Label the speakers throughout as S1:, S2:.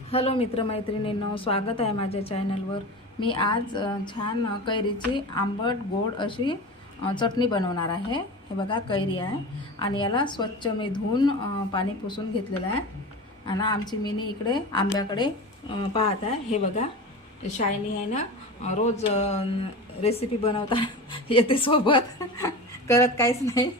S1: Hello मित्रमैत्रिणींनो स्वागत आहे माझ्या चॅनलवर. मी आज छान कैरीची आंबट गोड अशी चटणी बनवणार आहे. हे बघा कैरी आहे. आणि याला स्वच्छ मी धुवून पाणी पुसून घेतलेलं आहे. आणि आमची मिनी इकडे आंब्याकडे पाहत आहे. हे बघा शायनी आहे ना रोज रेसिपी बनवता येते सोबत. करत काहीच नाही.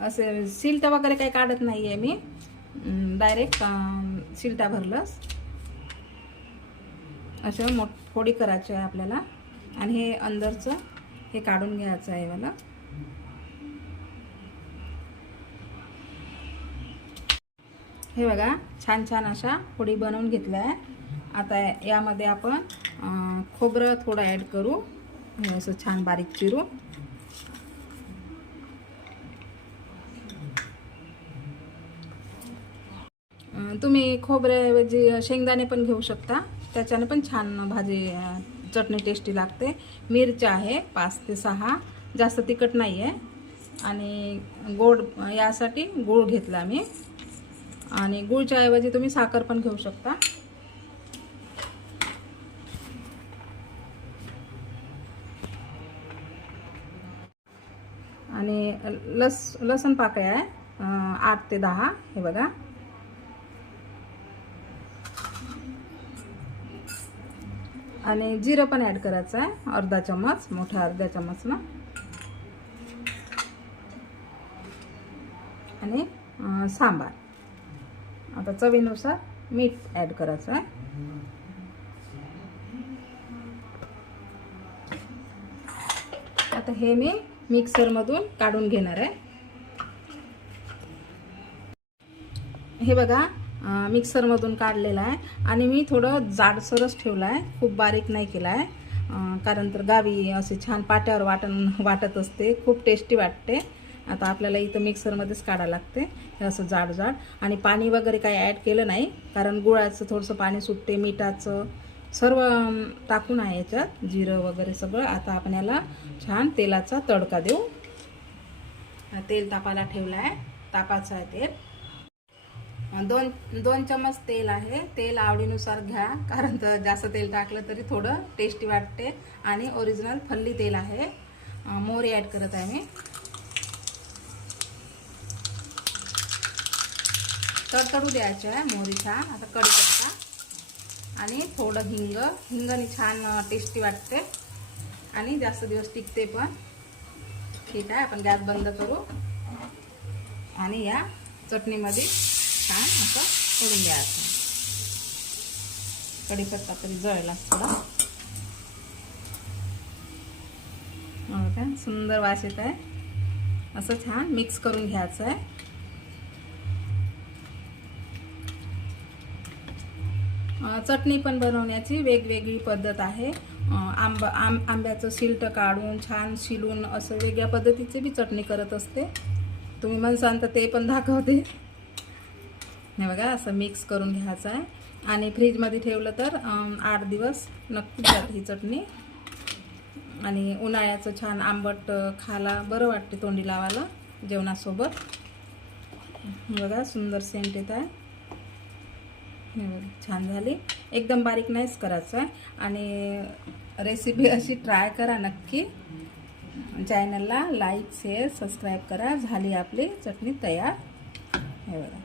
S1: असं शिलटा वगैरे काही काढत नाही आहे मी डायरेक्ट शिलटा भरलंच. असं मोठ फोडी करायची आहे आपल्याला. आणि हे अंदरचं हे काढून घ्यायचं आहे मला. हे बघा छान छान अशा फोडी बनवून घेतल्या आहे. आता यामध्ये आपण खोबरं थोडं ॲड करू. असं छान बारीक चिरू तुम्ही खोबऱ्याऐवजी शेंगदाणे पण घेऊ शकता. त्याच्याने पण छान भाजी चटणी टेस्टी लागते. मिरच्या आहे पाच ते सहा. जास्त तिखट नाही आहे आणि गोड यासाठी गूळ घेतला मी आणि गुळच्या ऐवजी तुम्ही साखर पण घेऊ शकता. आणि लस लसण पाकळ्या आहे. आठ ते दहा. हे बघा. आणि जिरं पण ॲड करायचं आहे. अर्धा चम्मच मोठा अर्ध्या चम्मच ना आणि सांबार. आता चवीनुसार मीठ ॲड करायचं आहे. आता हे मी मिक्सरमधून काढून घेणार आहे. हे बघा मिक्सरमधून काढलेला आहे. आणि मी थोडं जाडसरच ठेवलं आहे खूप बारीक नाही केलं आहे कारण तर गावी असे छान पाट्यावर वाटण वाटत असते. खूप टेस्टी वाटते. आता आपल्याला इथं मिक्सरमध्येच काढावं लागते. हे असं जाड जाड. आणि पाणी वगैरे काही ॲड केलं नाही. कारण गुळाचं थोडंसं पाणी सुटते. मिठाचं सर्व टाकून आहे याच्यात. जिरं वगैरे सगळं. आता आपण याला छान तेलाचा तडका देऊ. तेल तापाला ठेवलं आहे तापाचं आहे तेल. दोन दोन चमच तेल आहे. तेल आवडीनुसार घ्या कारण तर जास्त तेल टाकलं तरी थोडं टेस्टी वाटते. आणि ओरिजिनल फल्ली तेल आहे. मोहरी ॲड करत आहे मी. तडतडू द्यायचं आहे मोहरी छान आता कडीपत्ता. आणि थोडं हिंग. हिंगने छान टेस्टी वाटते. आणि जास्त दिवस टिकते पण. ठीक आहे आपण गॅस बंद करू. आणि या चटणीमध्ये छान असं करून द्यायचं कढीपत्ता तरी जळला थोडा. हो का सुंदर वास येत आहे. असं छान मिक्स करून घ्यायचं आहे. चटणी पण बनवण्याची वेगवेगळी पद्धत आहे. आंब आम आंब आंब्याचं शिल्ट काढून छान शिलून असं वेगळ्या पद्धतीचे बी चटणी करत असते. तुम्ही म्हणसान तर ते पण दाखवते. हे बघा असं मिक्स करून घ्यायचं आहे. आणि फ्रीजमध्ये ठेवलं तर आठ दिवस नक्कीच जाते ही चटणी आणि उन्हाळ्याचं छान आंबट खायला बरं वाटते तोंडी लावायला जेवणासोबत. हे बघा सुंदर सेंट येत आहे. हे बघा, छान झाली. एकदम बारीक नाहीच करायचं आहे. आणि रेसिपी अशी ट्राय करा नक्की. चॅनलला लाईक शेअर सबस्क्राईब करा. झाली आपली चटणी तयार. हे बघा.